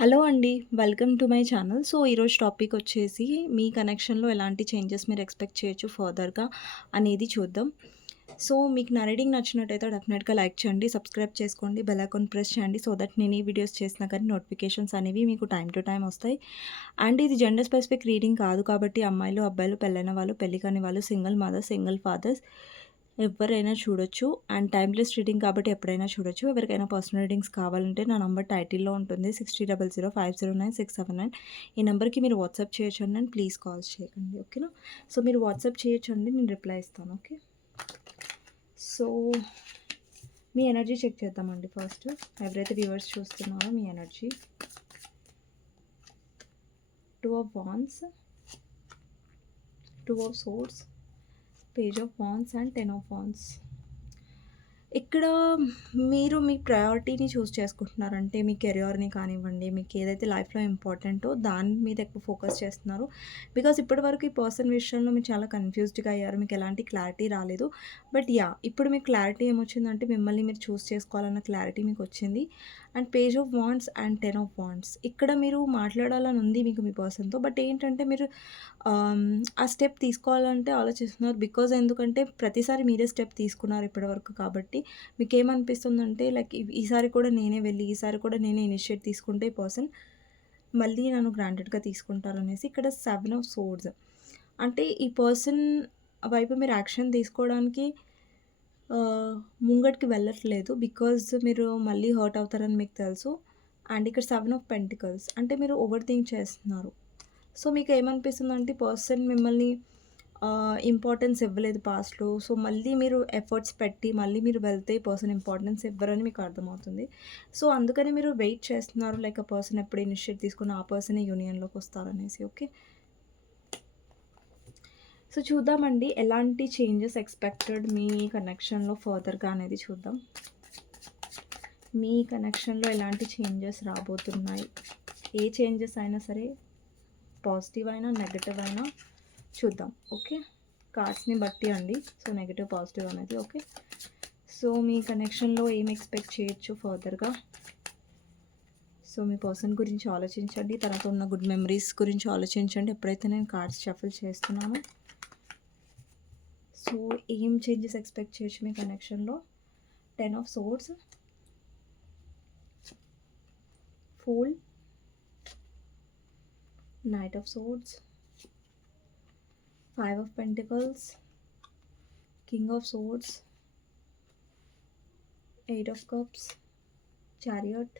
Hello అండి. Welcome to my channel. So, ఈరోజు topic వచ్చేసి మీ కనెక్షన్‌లో ఎలాంటి చేంజెస్ మీరు ఎక్స్‌పెక్ట్ చేయొచ్చు ఫర్దర్‌గా అనేది చూద్దాం. సో, మీకు నా రీడింగ్ నచ్చినట్టయితే డెఫినెట్‌గా లైక్ చేయండి, సబ్స్క్రైబ్ చేసుకోండి, బెల్ ఐకాన్ ప్రెస్ చేయండి. సో దట్ నేను ఏ వీడియోస్ చేసినా కానీ నోటిఫికేషన్స్ అనేవి మీకు టైమ్ టు టైమ్ వస్తాయి. అండ్ ఇది జెండర్ స్పెసిఫిక్ రీడింగ్ కాదు కాబట్టి అమ్మాయిలు, అబ్బాయిలు, పెళ్ళైన వాళ్ళు, పెళ్లి కాని వాళ్ళు, సింగిల్ మదర్స్, సింగిల్ ఫాదర్స్ ఎవరైనా చూడొచ్చు. అండ్ టైమ్‌లెస్ రీడింగ్ కాబట్టి ఎప్పుడైనా చూడొచ్చు. ఎవరికైనా పర్సనల్ రీడింగ్స్ కావాలంటే నా నంబర్ టైటిల్‌లో ఉంటుంది. 6000509679. ఈ నంబర్‌కి మీరు వాట్సాప్ చేయొచ్చండి అండ్ ప్లీజ్ కాల్స్ చేయకండి. ఓకేనా? సో, మీరు వాట్సాప్ చేయొచ్చండి. నేను రిప్లై ఇస్తాను. ఓకే. సో, మీ ఎనర్జీ చెక్ చేద్దామండి ఫస్ట్. ఎవరైతే వ్యూవర్స్ చూస్తున్నారో మీ energy. 2 of wands, 2 of swords, page of wands and 10 of wands. ఇక్కడ మీరు మీ ప్రయారిటీని చూజ్ చేసుకుంటున్నారంటే మీ కెరియర్‌ని కానివ్వండి, మీకు ఏదైతే లైఫ్‌లో ఇంపార్టెంటో దాని మీద ఎక్కువ ఫోకస్ చేస్తున్నారు. బికాజ్ ఇప్పటివరకు ఈ పర్సన్ విషయంలో మీరు చాలా కన్‌ఫ్యూజ్డ్‌గా అయ్యారు. మీకు ఎలాంటి క్లారిటీ రాలేదు. But yeah! ఇప్పుడు మీకు క్లారిటీ ఏమొచ్చిందంటే మిమ్మల్ని మీరు చూజ్ చేసుకోవాలన్న క్లారిటీ మీకొచ్చింది. And page of wands and 10 of wands. ఇక్కడ మీరు మాట్లాడాలని ఉంది మీకు మీ పర్సన్‌తో. బట్ ఏంటంటే మీరు ఆ స్టెప్ తీసుకోవాలంటే ఆలోచిస్తున్నారు. బికాజ్ ఎందుకంటే ప్రతిసారి మీరే స్టెప్ తీసుకున్నారు ఇప్పటివరకు కాబట్టి మీకేమనిపిస్తుందంటే లైక్ ఈసారి కూడా నేనే వెళ్ళి, ఈసారి కూడా నేనే ఇనిషియేట్ తీసుకుంటే ఈ పర్సన్ మళ్ళీ నన్ను గ్రాంటెడ్‌గా తీసుకుంటారనేసి ఇక్కడ 7 ఆఫ్ సోర్డ్స్. అంటే ఈ పర్సన్ వైపు మీరు యాక్షన్ తీసుకోవడానికి ముంగటికి వెళ్ళట్లేదు. బికాజ్ మీరు మళ్ళీ హర్ట్ అవుతారని మీకు తెలుసు. అండ్ ఇక్కడ 7 ఆఫ్ పెంటికల్స్ అంటే మీరు ఓవర్ థింక్ చేస్తున్నారు. సో, మీకేమనిపిస్తుందంటే పర్సన్ మిమ్మల్ని ఇంపార్టెన్స్ ఇవ్వలేదు పాస్ట్‌లో. సో, మళ్ళీ మీరు ఎఫర్ట్స్ పెట్టి మళ్ళీ మీరు వెళ్తే ఈ పర్సన్ ఇంపార్టెన్స్ ఇవ్వరని మీకు అర్థమవుతుంది. సో, అందుకని మీరు వెయిట్ చేస్తున్నారు. లైక్ ఆ పర్సన్ ఎప్పుడు ఇనిషియేట్ తీసుకున్న ఆ పర్సనే యూనియన్‌లోకొస్తారనేసి. ఓకే. సో, చూద్దామండి ఎలాంటి చేంజెస్ ఎక్స్‌పెక్టెడ్ మీ కనెక్షన్‌లో ఫర్దర్‌గా అనేది చూద్దాం. మీ కనెక్షన్‌లో ఎలాంటి చేంజెస్ రాబోతున్నాయి? ఏ చేంజెస్ అయినా సరే పాజిటివ్ అయినా, నెగెటివ్ అయినా చూద్దాం. ఓకే. కార్డ్స్‌ని బట్టి అండి. సో, నెగెటివ్, పాజిటివ్ అనేది. ఓకే. సో, మీ కనెక్షన్‌లో ఏం ఎక్స్‌పెక్ట్ చేయొచ్చు ఫర్దర్‌గా? సో, మీ పర్సన్ గురించి ఆలోచించండి. తనతో ఉన్న గుడ్ మెమరీస్ గురించి ఆలోచించండి. ఎప్పుడైతే నేను కార్డ్స్ షఫుల్ చేస్తున్నానో. సో, ఏం చేంజెస్ ఎక్స్‌పెక్ట్ చేయొచ్చు మీ కనెక్షన్‌లో? 10 of swords, fool, knight of swords, 5 of pentacles, king of swords, 8 of cups, chariot,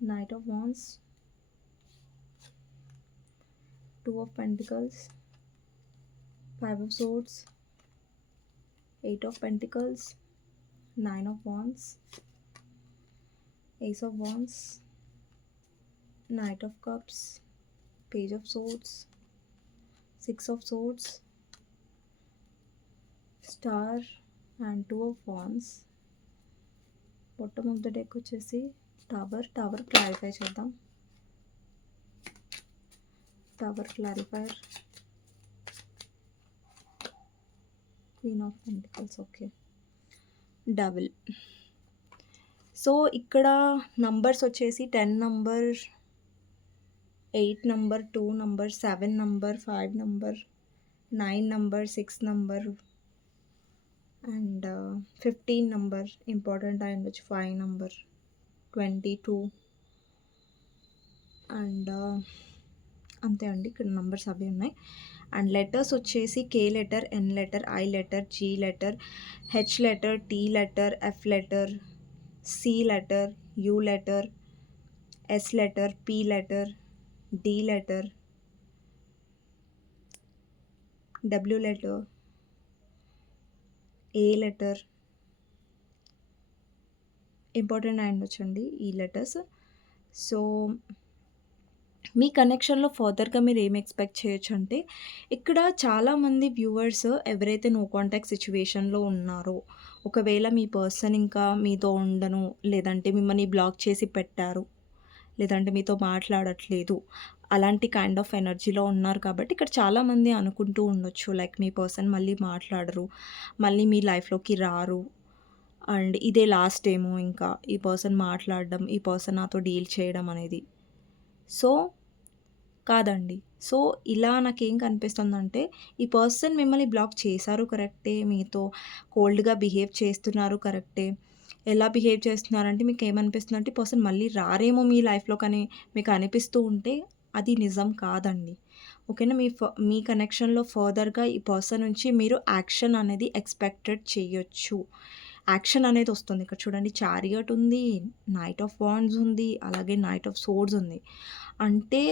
Knight of Wands, 2 of Pentacles, 5 of Swords, 8 of Pentacles, 9 of Wands, Ace of Wands, Knight of Cups, Page of Swords, 6 of Swords, Star and 2 of Wands. Bottom of the deck వచ్చేసి tower clarify చేద్దాం. Tower clarifier, queen of pentacles. Okay. Double. So, ఇక్కడ numbers వచ్చేసి 10 number, 8 number, 2 number, 7 number, 5 number, 9 number, 6 number and 15 number important అయ్యుండొచ్చు. 5 number, 22 and అంతే అండి. ఇక్కడ numbers అవి ఉన్నాయి. అండ్ లెటర్స్ వచ్చేసి K letter, N letter, I letter, G letter, H letter, T letter, F letter, C letter, U letter, S letter, P letter, D letter, W letter, A letter important అయ్యుండొచ్చండి ఈ లెటర్స్. So, మీ కనెక్షన్‌లో ఫర్దర్‌గా మీరు ఏం expect చేయొచ్చు అంటే, ఇక్కడ చాలామంది వ్యూవర్స్ ఎవరైతే నో కాంటాక్ట్ సిట్యుయేషన్‌లో ఉన్నారో, ఒకవేళ మీ పర్సన్ ఇంకా మీతో ఉండను, లేదంటే మిమ్మల్ని బ్లాక్ చేసి పెట్టారు, లేదంటే మీతో మాట్లాడట్లేదు, అలాంటి కైండ్ ఆఫ్ ఎనర్జీలో ఉన్నారు కాబట్టి ఇక్కడ చాలామంది అనుకుంటూ ఉండొచ్చు లైక్ మీ పర్సన్ మళ్ళీ మాట్లాడరు, మళ్ళీ మీ లైఫ్‌లోకి రారు అండ్ ఇదే లాస్ట్ ఏమో ఇంకా ఈ పర్సన్ మాట్లాడడం, ఈ పర్సన్ నాతో డీల్ చేయడం అనేది. సో కాదండి. సో, ఇలా నాకేం కనిపిస్తుందంటే, ఈ పర్సన్ మిమ్మల్ని బ్లాక్ చేశారు కరెక్టే. మీతో కోల్డ్‌గా బిహేవ్ చేస్తున్నారు కరెక్టే. ఎలా బిహేవ్ చేస్తున్నారంటే మీకేమనిపిస్తుందంటే, ఈ పర్సన్ మళ్ళీ రారేమో మీ లైఫ్‌లోకని మీకు అనిపిస్తూ ఉంటే, అది నిజం కాదండి. ఓకేనా? మీ కనెక్షన్‌లో ఫర్దర్‌గా ఈ పర్సన్ నుంచి మీరు యాక్షన్ అనేది ఎక్స్‌పెక్టెడ్ చేయొచ్చు. యాక్షన్ అనేదొస్తుంది. ఇక్కడ చూడండి చారియట్ ఉంది, నైట్ ఆఫ్ వాండ్స్ ఉంది, అలాగే నైట్ ఆఫ్ సోర్డ్స్ ఉంది. అంటే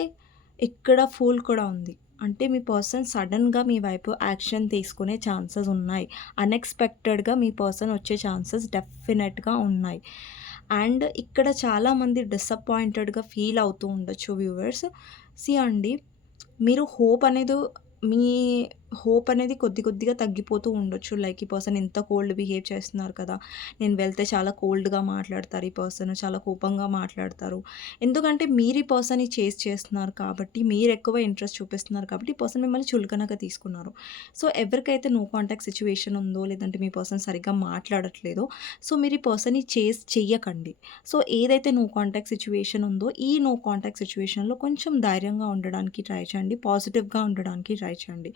ఇక్కడ ఫూల్ కూడా ఉంది. అంటే మీ పర్సన్ సడెన్‌గా మీ వైపు యాక్షన్ తీసుకునే ఛాన్సెస్ ఉన్నాయి. అన్‌ఎక్స్‌పెక్టెడ్‌గా మీ పర్సన్ వచ్చే ఛాన్సెస్ డెఫినెట్‌గా ఉన్నాయి. అండ్ ఇక్కడ చాలామంది డిసప్పాయింటెడ్‌గా ఫీల్ అవుతూ ఉండొచ్చు వ్యూవర్స్. అండి, మీరు మీ హోప్ అనేది కొద్ది కొద్దిగా తగ్గిపోతూ ఉండొచ్చు. లైక్ ఈ పర్సన్ ఇంత కోల్డ్ బిహేవ్ చేస్తున్నారు కదా! నేను వెళ్తే చాలా కోల్డ్‌గా మాట్లాడతారు ఈ పర్సన్. చాలా కోపంగా మాట్లాడతారు. ఎందుకంటే మీరు ఈ పర్సన్‌ని చేజ్ చేస్తున్నారు కాబట్టి, మీరెక్కువ ఇంట్రెస్ట్ చూపిస్తున్నారు కాబట్టి, ఈ పర్సన్ మిమ్మల్ని చులకనగా తీసుకున్నారు. సో, ఎవరికైతే నో కాంటాక్ట్ సిట్యుయేషన్ ఉందో, లేదంటే మీ పర్సన్ సరిగ్గా మాట్లాడట్లేదో, సో, మీరు ఈ పర్సన్‌ని చేజ్ చెయ్యకండి. సో, ఏదైతే నో కాంటాక్ట్ సిట్యుయేషన్ ఉందో, ఈ నో కాంటాక్ట్ సిట్యుయేషన్‌లో కొంచెం ధైర్యంగా ఉండడానికి ట్రై చేయండి. పాజిటివ్‌గా ఉండడానికి ట్రై చేయండి.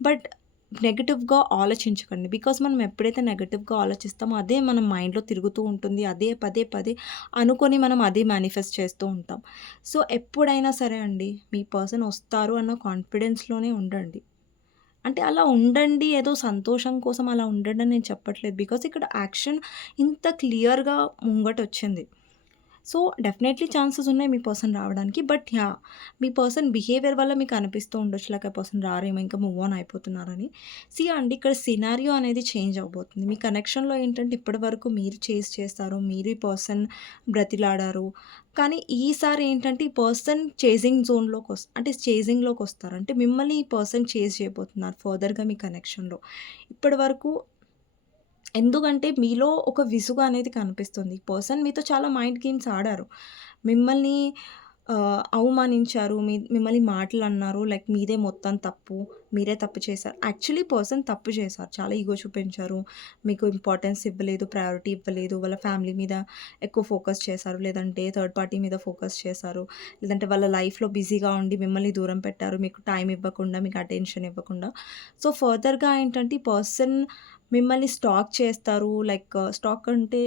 బట్ నెగెటివ్‌గా ఆలోచించకండి. బికాజ్ మనం ఎప్పుడైతే నెగెటివ్‌గా ఆలోచిస్తామో అదే మన మైండ్‌లో తిరుగుతూ ఉంటుంది. అదే పదే పదే అనుకోని మనం అదే మేనిఫెస్ట్ చేస్తూ ఉంటాం. సో, ఎప్పుడైనా సరే అండి, మీ పర్సన్ వస్తారు అన్న కాన్ఫిడెన్స్‌లోనే ఉండండి. అంటే అలా ఉండండి, ఏదో సంతోషం కోసం అలా ఉండండి అని నేను చెప్పట్లేదు. బికాజ్ ఇక్కడ యాక్షన్ ఇంత క్లియర్‌గా ముంగటొచ్చింది. సో, డెఫినైట్‌లీ ఛాన్సెస్ ఉన్నాయి మీ పర్సన్ రావడానికి. But yeah! Me person behaviour వల్ల మీకు అనిపిస్తూ ఉండొచ్చు లైక్ ఆ పర్సన్ రారేమో ఇంకా మూవ్ ఆన్ అయిపోతున్నారని. అండి, ఇక్కడ సినారియో అనేది చేంజ్ అవ్వబోతుంది. మీ కనెక్షన్‌లో ఏంటంటే ఇప్పటివరకు మీరు చేజ్ చేస్తారు. మీరు ఈ పర్సన్ బ్రతిలాడారు. కానీ ఈసారి ఏంటంటే ఈ పర్సన్ చేజింగ్ అంటే చేజింగ్‌లోకొస్తారు. అంటే మిమ్మల్ని ఈ పర్సన్ చేజ్ చేయబోతున్నారు ఫర్దర్‌గా మీ కనెక్షన్‌లో. ఇప్పటివరకు ఎందుకంటే మీలో ఒక విసుగు అనేది కనిపిస్తుంది. ఈ పర్సన్ మీతో చాలా మైండ్ గేమ్స్ ఆడారు. మిమ్మల్ని అవమానించారు. మిమ్మల్ని మాటలన్నారు. లైక్ మీదే మొత్తం తప్పు. మీరే తప్పు చేశారు. యాక్చువల్లీ పర్సన్ తప్పు చేశారు. చాలా ఇగో చూపించారు. మీకు ఇంపార్టెన్స్ ఇవ్వలేదు. ప్రయారిటీ ఇవ్వలేదు. వాళ్ళ ఫ్యామిలీ మీద ఎక్కువ ఫోకస్ చేశారు. లేదంటే థర్డ్ పార్టీ మీద ఫోకస్ చేశారు. లేదంటే వాళ్ళ లైఫ్‌లో బిజీగా ఉండి మిమ్మల్ని దూరం పెట్టారు. మీకు టైం ఇవ్వకుండా, మీకు అటెన్షన్ ఇవ్వకుండా. సో, ఫర్దర్‌గా ఏంటంటే ఈ పర్సన్ మిమ్మల్ని స్టాక్ చేస్తారు. లైక్ స్టాక్ అంటే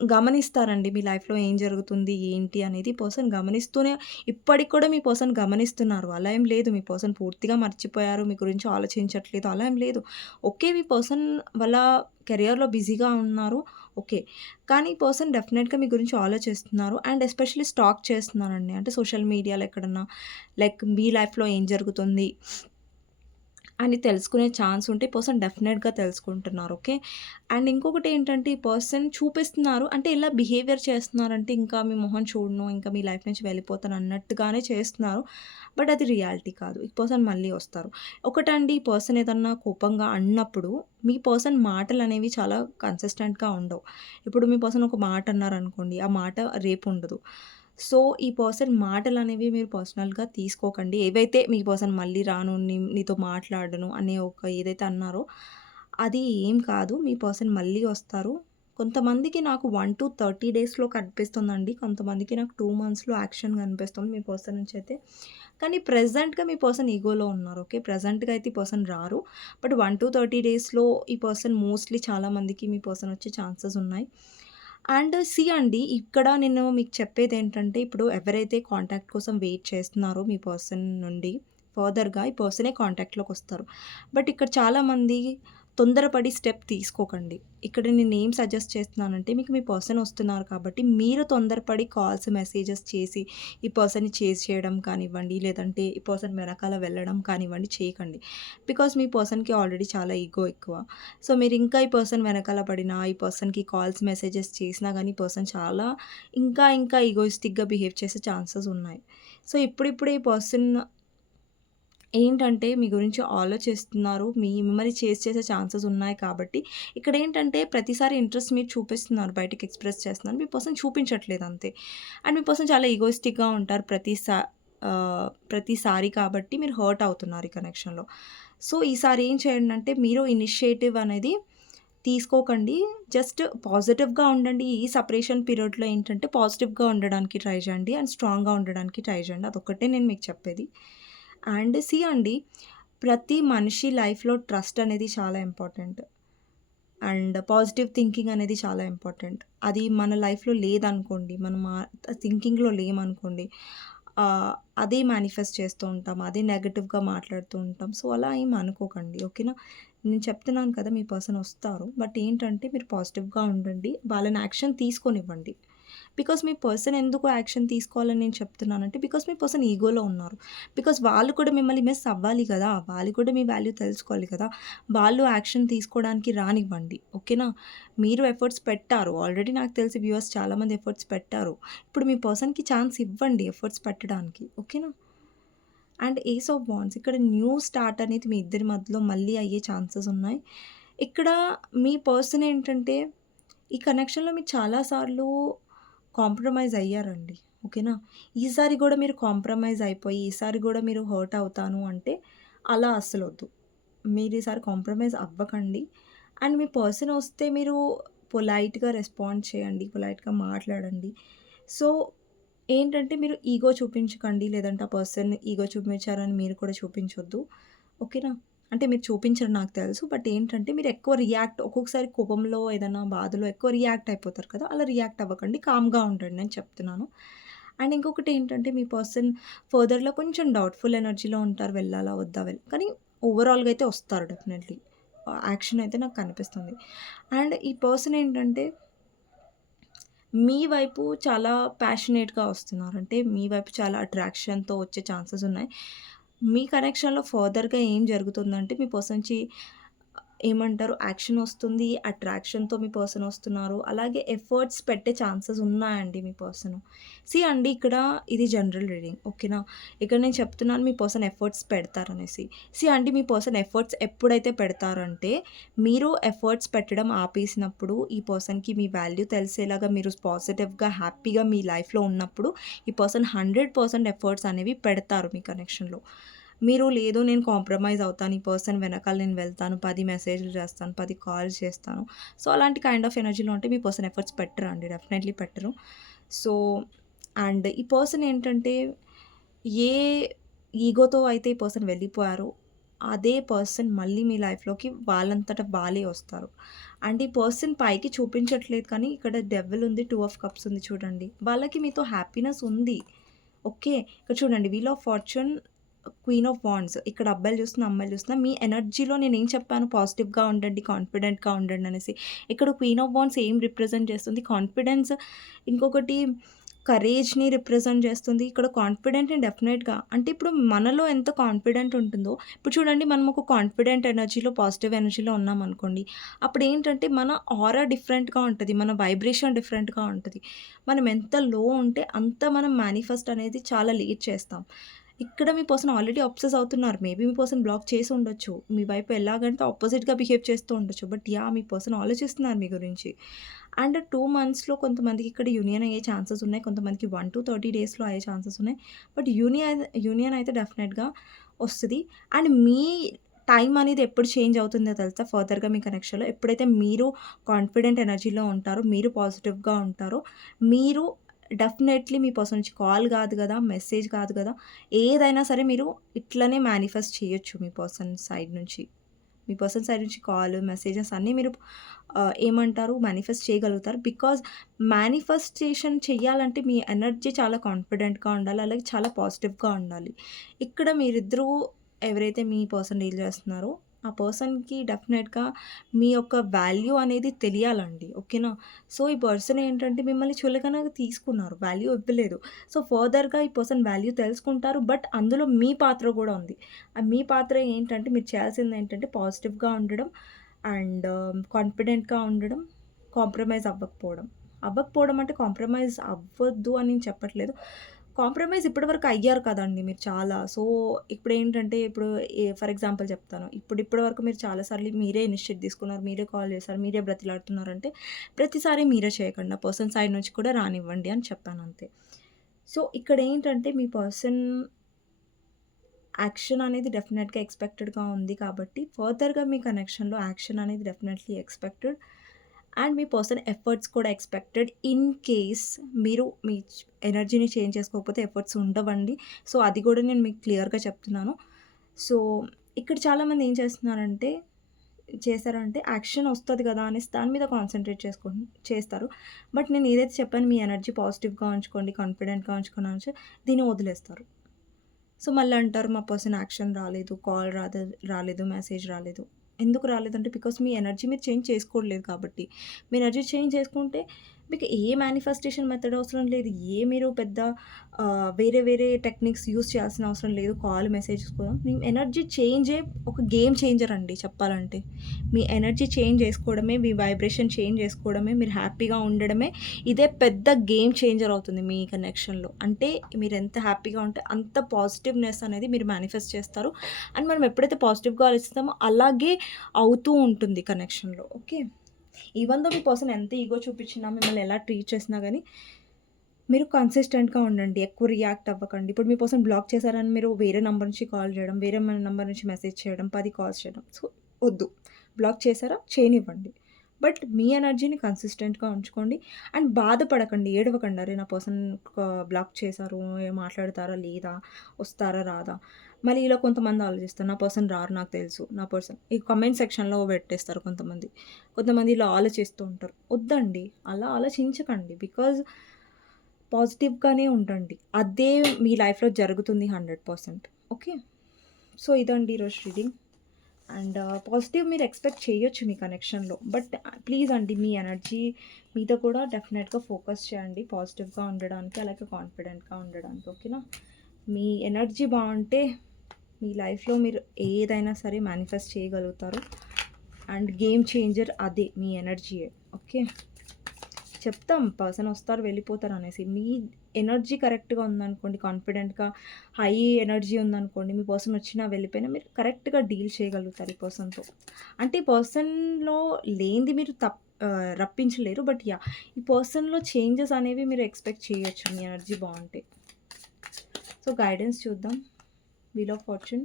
గమనిస్తారండి. మీ లైఫ్‌లో ఏం జరుగుతుంది, ఏంటి అనేది పర్సన్ గమనిస్తూనే ఇప్పటికి కూడా మీ పర్సన్ గమనిస్తున్నారు. అలా ఏం లేదు. మీ పర్సన్ పూర్తిగా మర్చిపోయారు. మీ గురించి ఆలోచించట్లేదు. అలా ఏం లేదు. ఓకే. మీ పర్సన్ వాళ్ళ కెరియర్‌లో బిజీగా ఉన్నారు. ఓకే. కానీ ఈ పర్సన్ డెఫినెట్‌గా మీ గురించి ఆలోచిస్తున్నారు. అండ్ ఎస్పెషల్లీ స్టాక్ చేస్తున్నారండి. అంటే సోషల్ మీడియాలో ఎక్కడన్నా లైక్ మీ లైఫ్‌లో ఏం జరుగుతుంది అని తెలుసుకునే ఛాన్స్ ఉంటే ఈ పర్సన్ డెఫినెట్‌గా తెలుసుకుంటున్నారు. ఓకే. అండ్ ఇంకొకటేంటంటే ఈ పర్సన్ చూపిస్తున్నారు. అంటే ఇలా బిహేవియర్ చేస్తున్నారంటే ఇంకా మీ మొహం చూడను, ఇంకా మీ లైఫ్ నుంచి వెళ్ళిపోతాను అన్నట్టుగానే చేస్తున్నారు. బట్ అది రియాలిటీ కాదు. ఈ పర్సన్ మళ్ళీ వస్తారు. ఒకటండి, ఈ పర్సన్ ఏదన్నా కోపంగా అన్నప్పుడు మీ పర్సన్ మాటలనేవి చాలా కన్సిస్టెంట్‌గా ఉండవు. ఇప్పుడు మీ పర్సన్ ఒక మాట అన్నారనుకోండి, ఆ మాట రేపుండదు. సో, ఈ పర్సన్ మాటలనేవి మీరు పర్సనల్‌గా తీసుకోకండి. ఏవైతే మీ పర్సన్ మళ్ళీ రాను, నీతో మాట్లాడను అనే ఒక ఏదైతే అన్నారో, అది ఏం కాదు. మీ పర్సన్ మళ్ళీ వస్తారు. కొంతమందికి నాకు 1-30 డేస్‌లో కనిపిస్తుందండి. కొంతమందికి నాకు 2 మంత్స్‌లో యాక్షన్ కనిపిస్తుంది మీ పర్సన్ నుంచయితే. కానీ ప్రెజెంట్‌గా మీ పర్సన్ ఈగోలో ఉన్నారు. ఓకే. ప్రెజెంట్‌గా అయితే ఈ పర్సన్ రారు. బట్ 1-30 డేస్‌లో ఈ పర్సన్ మోస్ట్‌లీ చాలా మందికి మీ పర్సన్ వచ్చే ఛాన్సెస్ ఉన్నాయి. అండ్ అండి, ఇక్కడ నేను మీకు చెప్పేదేంటంటే, ఇప్పుడు ఎవరైతే కాంటాక్ట్ కోసం వెయిట్ చేస్తున్నారో మీ పర్సన్ నుండి, ఫర్దర్‌గా ఈ పర్సనే కాంటాక్ట్‌లోకొస్తారు. బట్ ఇక్కడ చాలామంది తొందరపడి స్టెప్ తీసుకోకండి. ఇక్కడ నేనేం సజెస్ట్ చేస్తున్నానంటే, మీకు మీ పర్సన్ వస్తున్నారు కాబట్టి, మీరు తొందరపడి కాల్స్, మెసేజెస్ చేసి, ఈ పర్సన్‌ని చేజ్ చేయడం కానివ్వండి, లేదంటే ఈ పర్సన్ వెనకాల వెళ్ళడం కానివ్వండి చేయకండి. బికాజ్ మీ పర్సన్‌కి ఆల్రెడీ చాలా ఈగో ఎక్కువ. సో, మీరింకా ఈ పర్సన్ వెనకాల పడినా, ఈ పర్సన్‌కి కాల్స్, మెసేజెస్ చేసినా గానీ, ఈ పర్సన్ చాలా ఇంకా ఈగోయిస్టిక్‌గా బిహేవ్ చేసే ఛాన్సెస్ ఉన్నాయి. సో, ఇప్పుడిప్పుడే ఈ పర్సన్ ఏంటంటే మీ గురించి ఆలోచిస్తున్నారు. మిమ్మల్ని చేసే ఛాన్సెస్ ఉన్నాయి కాబట్టి, ఇక్కడేంటంటే ప్రతిసారి ఇంట్రెస్ట్ మీరు చూపిస్తున్నారు. బయటకి ఎక్స్‌ప్రెస్ చేస్తున్నారు. మీ పర్సన్ చూపించట్లేదు అంతే. అండ్ మీ పర్సన్ చాలా ఈగోయిస్టిక్‌గా ఉంటారు. ప్రతిసారి కాబట్టి మీరు హర్ట్ అవుతున్నారు ఈ కనెక్షన్‌లో. సో, ఈసారి ఏం చేయండంటే మీరు ఇనిషియేటివ్ అనేది తీసుకోకండి. జస్ట్ పాజిటివ్‌గా ఉండండి. ఈ సెపరేషన్ పీరియడ్‌లో ఏంటంటే పాజిటివ్‌గా ఉండడానికి ట్రై చేయండి అండ్ స్ట్రాంగ్‌గా ఉండడానికి ట్రై చేయండి. అదొక్కటే నేను మీకు చెప్పేది. అండ్ అండి, ప్రతి మనిషి లైఫ్‌లో ట్రస్ట్ అనేది చాలా ఇంపార్టెంట్. అండ్ పాజిటివ్ థింకింగ్ అనేది చాలా ఇంపార్టెంట్. అది మన లైఫ్‌లో లేదనుకోండి, మనం థింకింగ్‌లో లేమనుకోండి, అదే మేనిఫెస్ట్ చేస్తూ ఉంటాం. అదే నెగెటివ్‌గా మాట్లాడుతూ ఉంటాం. సో, అలా ఏమి అనుకోకండి. ఓకేనా? నేను చెప్తున్నాను కదా! మీ పర్సన్ వస్తారు. బట్ ఏంటంటే మీరు పాజిటివ్‌గా ఉండండి. వాళ్ళని యాక్షన్ తీసుకోనివ్వండి. బికాజ్ మీ పర్సన్ ఎందుకు యాక్షన్ తీసుకోవాలని నేను చెప్తున్నానంటే, బికాజ్ మీ పర్సన్ ఈగోలో ఉన్నారు. బికాజ్ వాళ్ళు కూడా మిమ్మల్ని మిస్ అవ్వాలి కదా! వాళ్ళు కూడా మీ వాల్యూ తెలుసుకోవాలి కదా! వాళ్ళు యాక్షన్ తీసుకోవడానికి రానివ్వండి. ఓకేనా? మీరు ఎఫర్ట్స్ పెట్టారు. ఆల్రెడీ నాకు తెలిసి వ్యూవర్స్ చాలామంది ఎఫర్ట్స్ పెట్టారు. ఇప్పుడు మీ పర్సన్‌కి ఛాన్స్ ఇవ్వండి ఎఫర్ట్స్ పెట్టడానికి. ఓకేనా? అండ్ ఏస్ ఆఫ్ వాండ్స్, ఇక్కడ న్యూ స్టార్ట్ అనేది మీ ఇద్దరి మధ్యలో మళ్ళీ అయ్యే ఛాన్సెస్ ఉన్నాయి. ఇక్కడ మీ పర్సన్ ఏంటంటే, ఈ కనెక్షన్‌లో మీరు చాలా సార్లు కాంప్రమైజ్ అయ్యారండి. ఓకేనా? ఈసారి గూడా మీరు కాంప్రమైజ్ అయిపోయి, ఈసారి గూడా మీరు హర్ట్ అవుతాను అంటే అలా అస్సలొద్దు. మీరు ఈసారి కాంప్రమైజ్ అవ్వకండి. అండ్ మీ పర్సన్ వస్తే మీరు పొలైట్‌గా రెస్పాండ్ చేయండి. పొలైట్‌గా మాట్లాడండి. సో, ఏంటంటే మీరు ఈగో చూపించకండి. లేదంటే ఆ పర్సన్ ఈగో చూపించారని మీరు కూడా చూపించొద్దు. ఓకేనా? అంటే మీరు చూపించరు నాకు తెలుసు. బట్ ఏంటంటే మీరు ఎక్కువ ఒక్కొక్కసారి కోపంలో ఏదైనా బాధలో ఎక్కువ రియాక్ట్ అయిపోతారు కదా! అలా రియాక్ట్ అవ్వకండి. కామ్‌గా ఉండండి అని చెప్తున్నాను. అండ్ ఇంకొకటి ఏంటంటే మీ పర్సన్ ఫర్దర్‌లో కొంచెం డౌట్‌ఫుల్ ఎనర్జీలో ఉంటారు. వెళ్ళాలా? వద్దా? కానీ ఓవరాల్‌గా అయితే వస్తారు డెఫినెట్‌లీ. యాక్షన్ అయితే నాకు కనిపిస్తుంది. అండ్ ఈ పర్సన్ ఏంటంటే మీ వైపు చాలా ప్యాషనేట్‌గా వస్తున్నారు. అంటే మీ వైపు చాలా అట్రాక్షన్‌తో వచ్చే ఛాన్సెస్ ఉన్నాయి. మీ కనెక్షన్‌లో ఫర్దర్‌గా ఏం జరుగుతుందంటే మీ పర్సన్ నుంచి ఏమంటారు యాక్షన్ వస్తుంది. అట్రాక్షన్‌తో మీ పర్సన్ వస్తున్నారు. అలాగే ఎఫర్ట్స్ పెట్టే ఛాన్సెస్ ఉన్నాయండి మీ పర్సన్. అండి, ఇక్కడ ఇది జనరల్ రీడింగ్. ఓకేనా? ఇక్కడ నేను చెప్తున్నాను మీ పర్సన్ ఎఫర్ట్స్ పెడతారనేసి. అండి, మీ పర్సన్ ఎఫర్ట్స్ ఎప్పుడైతే పెడతారంటే, మీరు ఎఫర్ట్స్ పెట్టడం ఆపేసినప్పుడు, ఈ పర్సన్‌కి మీ వాల్యూ తెలిసేలాగా మీరు పాజిటివ్‌గా, హ్యాపీగా మీ లైఫ్‌లో ఉన్నప్పుడు, ఈ పర్సన్ 100% ఎఫర్ట్స్ అనేవి పెడతారు మీ కనెక్షన్‌లో. మీరు లేదు నేను కాంప్రమైజ్ అవుతాను. ఈ పర్సన్ వెనకాల నేను వెళ్తాను. 10 మెసేజ్‌లు చేస్తాను. 10 కాల్స్ చేస్తాను. సో, అలాంటి కైండ్ ఆఫ్ ఎనర్జీలో ఉంటే మీ పర్సన్ ఎఫర్ట్స్ పెట్టరండి. డెఫినైట్‌లీ పెట్టరు. సో, అండ్ ఈ పర్సన్ ఏంటంటే, ఏ ఈగోతో అయితే ఈ పర్సన్ వెళ్ళిపోయారో, అదే పర్సన్ మళ్ళీ మీ లైఫ్‌లోకి వాళ్ళంతట వాళ్ళే వస్తారు. అండ్ ఈ పర్సన్ పైకి చూపించట్లేదు కానీ, ఇక్కడ డెవిల్ ఉంది, 2 ఆఫ్ కప్స్ ఉంది చూడండి. వాళ్ళకి మీతో హ్యాపీనెస్ ఉంది. ఓకే. ఇక్కడ చూడండి wheel of fortune, queen of wands. ఇక్కడ అబ్బాయిలు చూస్తున్నా, అమ్మాయిలు చూస్తున్నా. మీ ఎనర్జీలో నేనేం చెప్పాను పాజిటివ్‌గా ఉండండి, కాన్ఫిడెంట్‌గా ఉండండి అనేసి. ఇక్కడ క్వీన్ ఆఫ్ వాండ్స్ ఏం రిప్రజెంట్ చేస్తుంది? కాన్ఫిడెన్స్. ఇంకొకటి కరేజ్‌ని రిప్రజెంట్ చేస్తుంది. ఇక్కడ కాన్ఫిడెంట్‌ని డెఫినెట్‌గా అంటే ఇప్పుడు మనలో ఎంత కాన్ఫిడెంట్ ఉంటుందో, ఇప్పుడు చూడండి మనం ఒక కాన్ఫిడెంట్ ఎనర్జీలో, పాజిటివ్ ఎనర్జీలో ఉన్నామనుకోండి. అప్పుడేంటంటే మన ఆరా డిఫరెంట్‌గా ఉంటది. మన వైబ్రేషన్ డిఫరెంట్‌గా ఉంటది. మనం ఎంత లో ఉంటే అంత మనం మేనిఫెస్ట్ అనేది చాలా లేట్ చేస్తాం. ఇక్కడ మీ పర్సన్ ఆల్రెడీ అబ్సెస్ అవుతున్నారు. మేబీ మీ పర్సన్ బ్లాక్ చేసి ఉండొచ్చు. మీ వైపు ఎలాగంటే అపోజిట్‌గా బిహేవ్ చేస్తూ ఉండొచ్చు. బట్ మీ పర్సన్ ఆలోచిస్తున్నారు మీ గురించి. అండ్ 2 మంత్స్‌లో కొంతమందికి ఇక్కడ యూనియన్ అయ్యే ఛాన్సెస్ ఉన్నాయి. కొంతమందికి 1-30 డేస్‌లో అయ్యే ఛాన్సెస్ ఉన్నాయి. బట్ యూనియన్ అయితే డెఫినెట్‌గా వస్తది. అండ్ మీ టైం అనేది ఎప్పుడు చేంజ్ అవుతుందో తెలుసా? ఫర్దర్‌గా మీ కనెక్షన్‌లో ఎప్పుడైతే మీరు కాన్ఫిడెంట్ ఎనర్జీలో ఉంటారో, మీరు పాజిటివ్‌గా ఉంటారో, మీరు డెఫినెట్‌లీ మీ పర్సన్ నుంచి కాల్ కాదు గదా! మెసేజ్ కాదు గదా! ఏదైనా సరే మీరు ఇట్లనే మేనిఫెస్ట్ చేయొచ్చు మీ పర్సన్ సైడ్ నుంచి. మీ పర్సన్ సైడ్ నుంచి కాల్, మెసేజెస్ అన్నీ మీరు ఏమంటారు మేనిఫెస్ట్ చేయగలుగుతారు. బికాజ్ మేనిఫెస్టేషన్ చెయ్యాలంటే మీ ఎనర్జీ చాలా కాన్ఫిడెంట్‌గా ఉండాలి. అలాగే చాలా పాజిటివ్‌గా ఉండాలి. ఇక్కడ మీరిద్దరూ ఎవరైతే మీ పర్సన్ డీల్ చేస్తున్నారో, ఆ పర్సన్‌కి డెఫినెట్‌గా మీ యొక్క వాల్యూ అనేది తెలియాలండి. ఓకేనా? సో, ఈ పర్సన్ ఏంటంటే మిమ్మల్ని చులకనగా తీసుకున్నారు. వాల్యూ ఇవ్వలేదు. సో, ఫర్దర్‌గా ఈ పర్సన్ వాల్యూ తెలుసుకుంటారు. బట్ అందులో మీ పాత్ర గూడా ఉంది. మీ పాత్ర ఏంటంటే మీరు చేయాల్సిందేంటంటే పాజిటివ్‌గా ఉండడం అండ్ కాన్ఫిడెంట్‌గా ఉండడం, కాంప్రమైజ్ అవ్వకపోవడం. అవ్వకపోవడం అంటే కాంప్రమైజ్ అవ్వద్దు అని నేను చెప్పట్లేదు. కాంప్రమైజ్ ఇప్పటివరకు అయ్యారు కదండీ మీరు చాలా. సో, ఇప్పుడేంటంటే ఇప్పుడు ఫర్ ఎగ్జాంపుల్ చెప్తాను. ఇప్పటి వరకు మీరు చాలా సార్లు మీరే ఇనిషియేట్ తీసుకున్నారు. మీరే కాల్ చేశారు. మీరే బ్రతిలాడుతున్నారంటే ప్రతిసారి మీరే చేయకండి. ఆ పర్సన్ సైడ్ నుంచి కూడా రానివ్వండి అని చెప్పానంతే. సో, ఇక్కడేంటంటే మీ పర్సన్ యాక్షన్ అనేది డెఫినెట్‌గా ఎక్స్‌పెక్టెడ్‌గా ఉంది కాబట్టి, ఫర్దర్‌గా మీ కనెక్షన్‌లో యాక్షన్ అనేది definitely expected. And me person efforts కూడా ఎక్స్‌పెక్టెడ్. ఇన్ కేస్ మీరు మీ ఎనర్జీని చేంజ్ చేసుకోకపోతే ఎఫర్ట్స్ ఉండవండి. సో, అది కూడా నేను మీకు క్లియర్‌గా చెప్తున్నాను. సో, ఇక్కడ చాలామంది ఏం చేశారంటే యాక్షన్ ఒస్తది గదా! అనేసి దాని మీద కాన్సంట్రేట్ చేస్తారు. బట్ నేను ఏదైతే చెప్పానో మీ ఎనర్జీ పాజిటివ్‌గా ఉంచుకోండి, కాన్ఫిడెంట్‌గా ఉంచుకోండి అనేసి దీన్ని వదిలేస్తారు. సో, మళ్ళీ అంటారు మా పర్సన్ యాక్షన్ రాలేదు, కాల్ రాలేదు, మెసేజ్ రాలేదు. ఎందుకు రాలేదంటే బికాస్ మీ ఎనర్జీ మీరు చేంజ్ చేసుకోవట్లేదు కాబట్టి. మీ ఎనర్జీ చేంజ్ చేసుకుంటే మీకు ఏ మేనిఫెస్టేషన్ మెథడ్ అవసరం లేదు. మీరు పెద్ద వేరే వేరే టెక్నిక్స్ యూజ్ చేయాల్సిన అవసరం లేదు. కాల్, మెసేజెస్ కూడా. మీ ఎనర్జీ చేంజే ఒక గేమ్ చేంజర్ అండి చెప్పాలంటే. మీ ఎనర్జీ చేంజ్ చేసుకోవడమే, మీ వైబ్రేషన్ చేంజ్ చేసుకోవడమే, మీరు హ్యాపీగా ఉండడమే ఇదే పెద్ద గేమ్ చేంజర్ అవుతుంది మీ కనెక్షన్‌లో. అంటే మీరెంత హ్యాపీగా ఉంటే అంత పాజిటివ్‌నెస్ అనేది మీరు మేనిఫెస్ట్ చేస్తారు. అండ్ మనం ఎప్పుడైతే పాజిటివ్‌గా ఆలోచిస్తామో అలాగే అవుతూ ఉంటుంది కనెక్షన్‌లో. ఓకే. ఈవెన్ దో మీ పర్సన్ ఎంత ఈగో చూపించినా, మిమ్మల్ని ఎలా ట్రీట్ చేసినా గానీ, మీరు కన్సిస్టెంట్‌గా ఉండండి. ఎక్కువ రియాక్ట్ అవ్వకండి. ఇప్పుడు మీ పర్సన్ బ్లాక్ చేశారని మీరు వేరే నంబర్ నుంచి కాల్ చేయడం, వేరే నంబర్ నుంచి మెసేజ్ చేయడం, 10 కాల్స్ చేయడం. సో, వద్దు. బ్లాక్ చేశారా? చేయనివ్వండి. బట్ మీ ఎనర్జీని కన్సిస్టెంట్‌గా ఉంచుకోండి. అండ్ బాధపడకండి, ఏడవకండి. అరే! నా పర్సన్ బ్లాక్ చేశారు, మాట్లాడతారా లేదా? వస్తారా రాదా? మళ్ళీ ఇలా కొంతమంది ఆలోచిస్తారు. నా పర్సన్ రారు నాకు తెలుసు. నా పర్సన్ ఈ కామెంట్ సెక్షన్‌లో పెట్టేస్తారు కొంతమంది. కొంతమంది ఇలా ఆలోచిస్తూ ఉంటారు. వద్దండి. అలా ఆలోచించకండి. బికాజ్ పాజిటివ్‌గానే ఉండండి. అదే మీ లైఫ్‌లో జరుగుతుంది 100%. ఓకే. సో, ఇదండి ఈరోజు రీడింగ్. అండ్ పాజిటివ్ మీరు ఎక్స్‌పెక్ట్ చేయొచ్చు మీ కనెక్షన్‌లో. బట్ ప్లీజ్ అండి మీ ఎనర్జీ మీద కూడా డెఫినెట్‌గా ఫోకస్ చేయండి. పాజిటివ్‌గా ఉండడానికి, అలాగే కాన్ఫిడెంట్‌గా ఉండడానికి. ఓకేనా? మీ ఎనర్జీ బావుంటే మీ లైఫ్‌లో మీరు ఏదైనా సరే మేనిఫెస్ట్ చేయగలుగుతారు. అండ్ గేమ్ చేంజర్ అదే మీ ఎనర్జీయే. ఓకే. చెప్తాం పర్సన్ వస్తారు, వెళ్ళిపోతారు అనేసి. మీ ఎనర్జీ కరెక్ట్‌గా ఉందనుకోండి, కాన్ఫిడెంట్‌గా హై ఎనర్జీ ఉందనుకోండి, మీ పర్సన్ వచ్చినా, వెళ్ళిపోయినా మీరు కరెక్ట్‌గా డీల్ చేయగలుగుతారు ఈ పర్సన్‌తో. అంటే ఈ పర్సన్‌లో లేనిది మీరు రప్పించలేరు. But yeah! ఈ పర్సన్‌లో చేంజెస్ అనేవి మీరు ఎక్స్‌పెక్ట్ చేయొచ్చు మీ ఎనర్జీ బావుంటే. సో, గైడెన్స్ చూద్దాం. Wheel of fortune.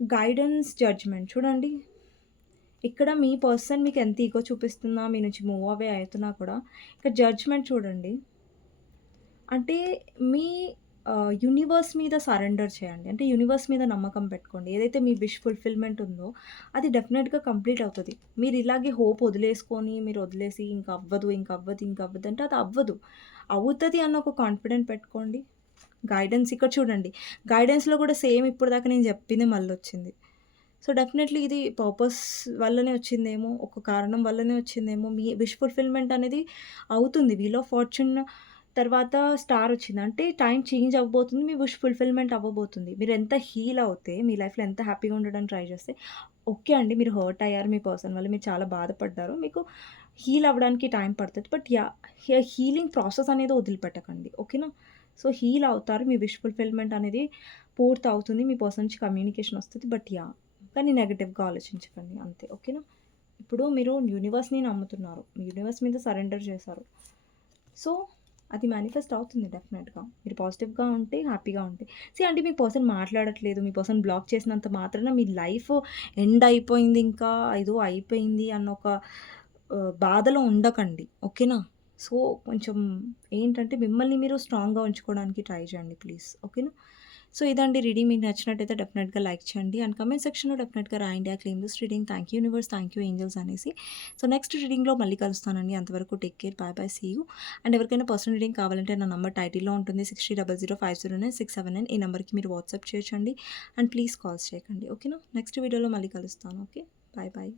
Guidance, judgement చూడండి. ఇక్కడ మీ పర్సన్ మీకు ఎంత ఈగో చూపిస్తున్నా, మీ నుంచి మూవ్ అవే అవుతున్నా కూడా ఇక్కడ జడ్జ్‌మెంట్ చూడండి. అంటే మీ యూనివర్స్ మీద సరెండర్ చేయండి. అంటే యూనివర్స్ మీద నమ్మకం పెట్టుకోండి. ఏదైతే మీ విష్ ఫుల్‌ఫిల్‌మెంట్ ఉందో అది డెఫినెట్‌గా కంప్లీట్ అవుతది. మీరు ఇలాగే హోప్ వదిలేసుకొని, మీరు వదిలేసి ఇంక అవ్వదు, ఇంక అవ్వదు, ఇంక అవ్వదు అంటే అది అవ్వదు. అవుతది అన్న ఒక కాన్ఫిడెంట్ పెట్టుకోండి. గైడెన్స్ ఇక్కడ చూడండి. గైడెన్స్‌లో కూడా సేమ్ ఇప్పటిదాకా నేను చెప్పిందే మళ్ళొచ్చింది. సో, డెఫినెట్‌లీ ఇది పర్పస్ వల్లనే వచ్చిందేమో, ఒక కారణం వల్లనే వచ్చిందేమో. మీ విష్ ఫుల్‌ఫిల్‌మెంట్ అనేది అవుతుంది. వీల్ ఆఫ్ ఫార్చ్యూన్ తర్వాత స్టార్ వచ్చింది. అంటే టైం చేంజ్ అవ్వబోతుంది. మీ విష్ ఫుల్‌ఫిల్‌మెంట్ అవ్వబోతుంది. మీరెంత హీల్ అవుతే, మీ లైఫ్‌లో ఎంత హ్యాపీగా ఉండడానికి ట్రై చేస్తే, ఓకే అండి. మీరు హర్ట్ అయ్యారు మీ పర్సన్ వల్ల. మీరు చాలా బాధపడ్డారు. మీకు హీల్ అవ్వడానికి టైం పడతది. But yeah! హీలింగ్ ప్రాసెస్ అనేది వదిలిపెట్టకండి. ఓకేనా? సో, హీల్ అవుతారు. మీ విష్ ఫుల్‌ఫిల్‌మెంట్ అనేది పూర్తవుతుంది. మీ పర్సన్ నుంచి కమ్యూనికేషన్ వస్తది. But yeah! కానీ నెగెటివ్‌గా ఆలోచించకండి అంతే. ఓకేనా? ఇప్పుడు మీరు యూనివర్స్‌ని నమ్ముతున్నారు. మీ యూనివర్స్ మీద సరెండర్ చేశారు. సో, అది మేనిఫెస్ట్ అవుతుంది డెఫినెట్‌గా. మీరు పాజిటివ్‌గా ఉంటే, హ్యాపీగా ఉంటే. అంటే మీ పర్సన్ మాట్లాడట్లేదు, మీ పర్సన్ బ్లాక్ చేసినంత మాత్రాన మీ లైఫ్ ఎండ్ అయిపోయింది ఇంకా, ఏదో అయిపోయింది అన్న ఒక బాధలో ఉండకండి. ఓకేనా? సో, కొంచెం ఏంటంటే మిమ్మల్ని మీరు స్ట్రాంగ్‌గా ఉంచుకోవడానికి ట్రై చేయండి ప్లీజ్. ఓకేనా? సో, ఇదండి రీడింగ్. మీకు నచ్చినట్టయితే డెఫినెట్‌గా లైక్ చేయండి. అండ్ కామెంట్ సెక్షన్‌లో డెఫినెట్‌గా రాయండి. I claim this reading. Thank you universe, thank you angels అనేసి. సో, నెక్స్ట్ రీడింగ్‌లో మళ్ళీ కలుస్తానండి. అంతవరకు take care. Bye bye. See you. And ఎవరికైనా పర్సనల్ రీడింగ్ కావాలంటే నా నంబర్ టైటిల్‌లో ఉంటుంది. 6000509679 ఈ నంబర్‌కి మీరు వాట్సాప్ చేయొచ్చండి. అండ్ ప్లీజ్ కాల్స్ చేయకండి. ఓకేనా? నెక్స్ట్ వీడియోలో మళ్ళీ కలుస్తాను. ఓకే. By by.